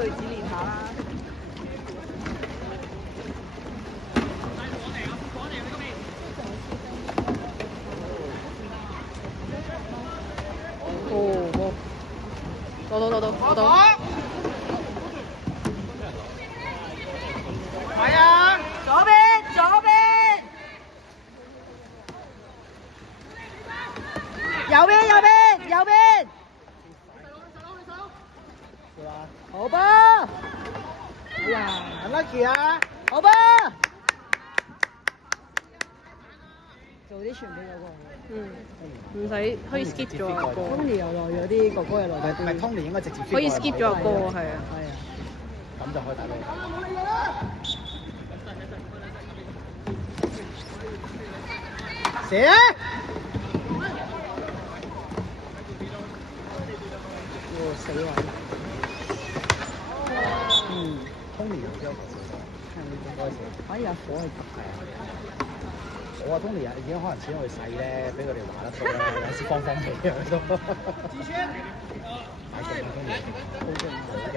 句子練下啦。哦，攞到。係啊，左邊。右邊。好波。哎呀，lucky 啊！好波。做啲傳俾嗰個。唔使可以 skip 咗個歌。 Tony 又耐咗啲，哥哥又耐咗啲。唔係 Tony 應該直接可以 skip 咗個歌，係啊。咁就可以打到。射啊！死位。Tony 有啲應該射。反而阿火係得係啊。我話 Tony 已經可能始終佢細咧，俾佢哋話得多啦，有時放屁啊都。太勁啦 Tony，好勁，真係好勁。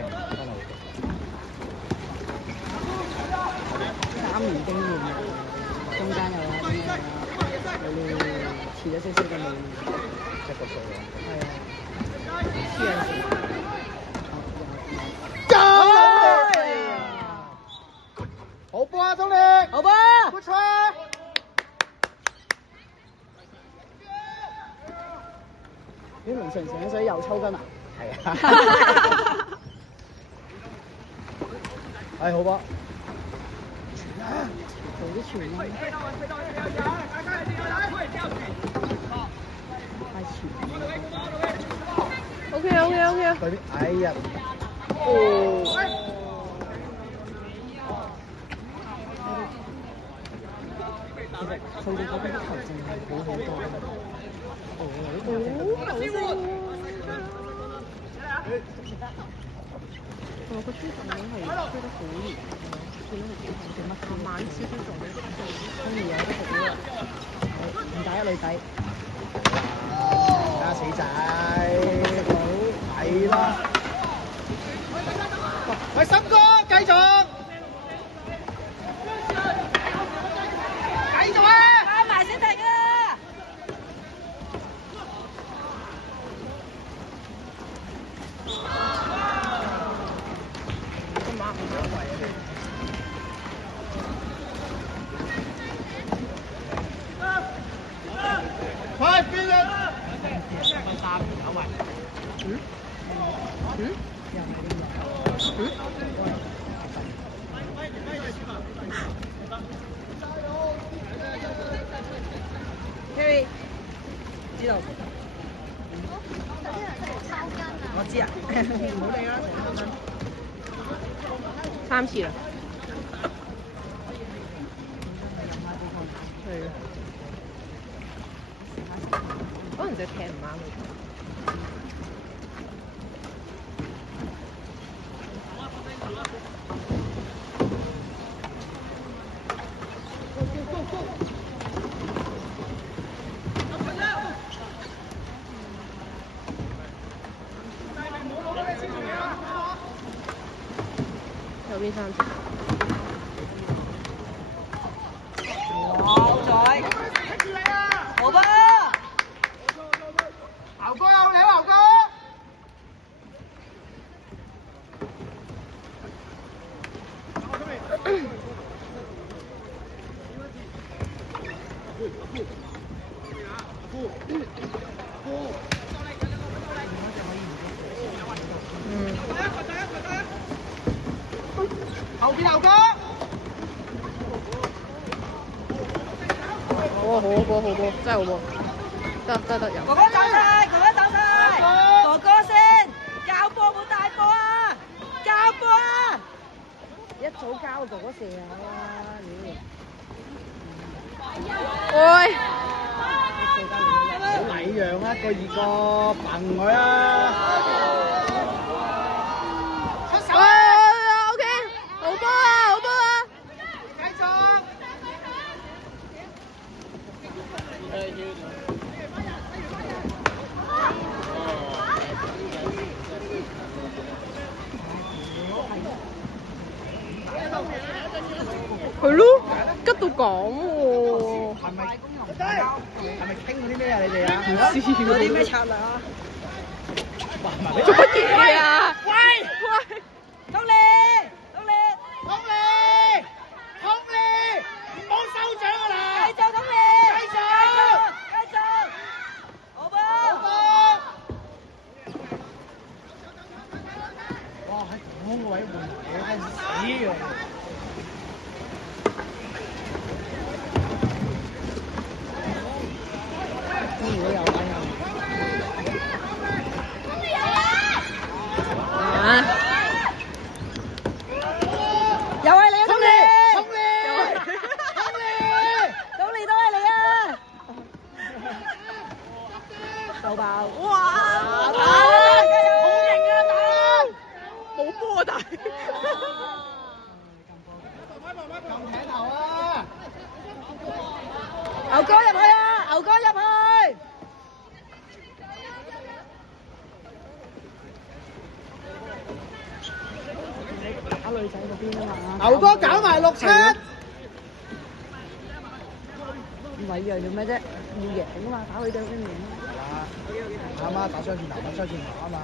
3年經驗啊，中間有啦，你遲咗少少嘅未7個歲啊。係啊，黐人線。好波啊 Tony！ 好波！冇錯。啲龍晨醒水又抽筋啊！係啊。係好波。做啲傳啦。太前。OK 啊。對面，哎呀。其實佢哋嗰邊啲球證係好多㗎。我個吹動面係吹得好熱，見到佢點做乜咁慢少少做，跟住有得食喎，唔打一女仔，加死仔，係啦，喂，森哥繼續，繼續啊！加埋先得㗎。快邊人？Harry，知道。我知啊，唔好理啦。3次啦。係啊。可能隻踢唔啱佢。右邊3次。好彩。好波！牛哥有你啊，牛哥！後邊牛哥！好波，真係好波，得有。哥哥走晒，哥哥先，交波冇大波啊，交波啊！一早交哥哥射下啦，喂，好禮讓啊，個二個笨佢啊！出手啊 ！OK， 好波啊！繼續！喎。係咪傾嗰啲咩啊？你哋啊？有啲咩策略啊？做乜嘢啊？喂！通利，通利，通利，通利，唔好收獎啊啦！繼續通利，繼續，繼續，好波，哇！喺咁個位換嘢真係死啊！如果有啊！又係你啊，通利，通利，通利，通利都係你啊！手爆，哇！好型啊，打！冇波啊，但係。撳艇頭啊！牛哥入去啊！牛哥入去！打女仔嗰邊啊嘛！牛哥搞埋6-7。咪樣做咩啫？要贏啊嘛！打佢哋嗰邊贏。啱啊！打雙箭頭，打雙箭頭啊嘛！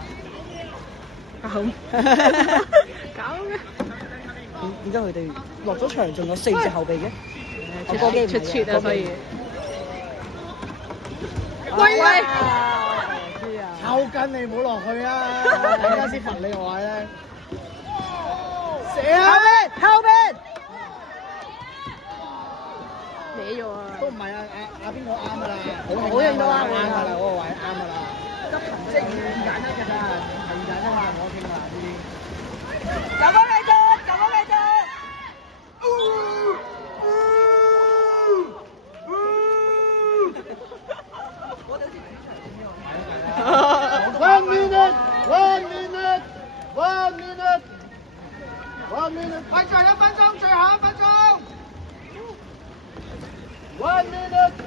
搞咩？點解佢哋落咗場仲有4隻後備嘅？我個機唔出切啊，所以。喂！輸啊！抽筋你唔好落去啊！陣間先罰你我咧。射啊！後邊！歪咗啊！都唔係啊！邊個啱㗎啦？好人都啱㗎啦，嗰個位啱㗎啦。即係2揀1㗎咋，係2揀1嘛，我傾啦呢啲。走波繼續，走波繼續。1 minute, 1 minute, 1 minute, 1 minute， 快最後1分鐘，最後1分鐘。1 minute。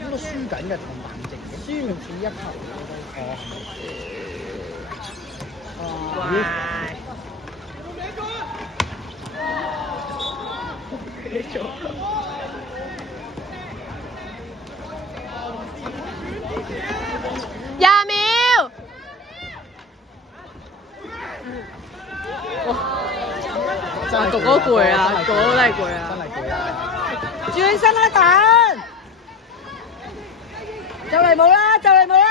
應該輸緊嘅同冷靜嘅，輸唔止一球。哇！20秒。哇！哥哥攰啊，哥哥都係攰啊。真係攰啊！轉身啦蛋！就嚟冇啦，就嚟冇啦！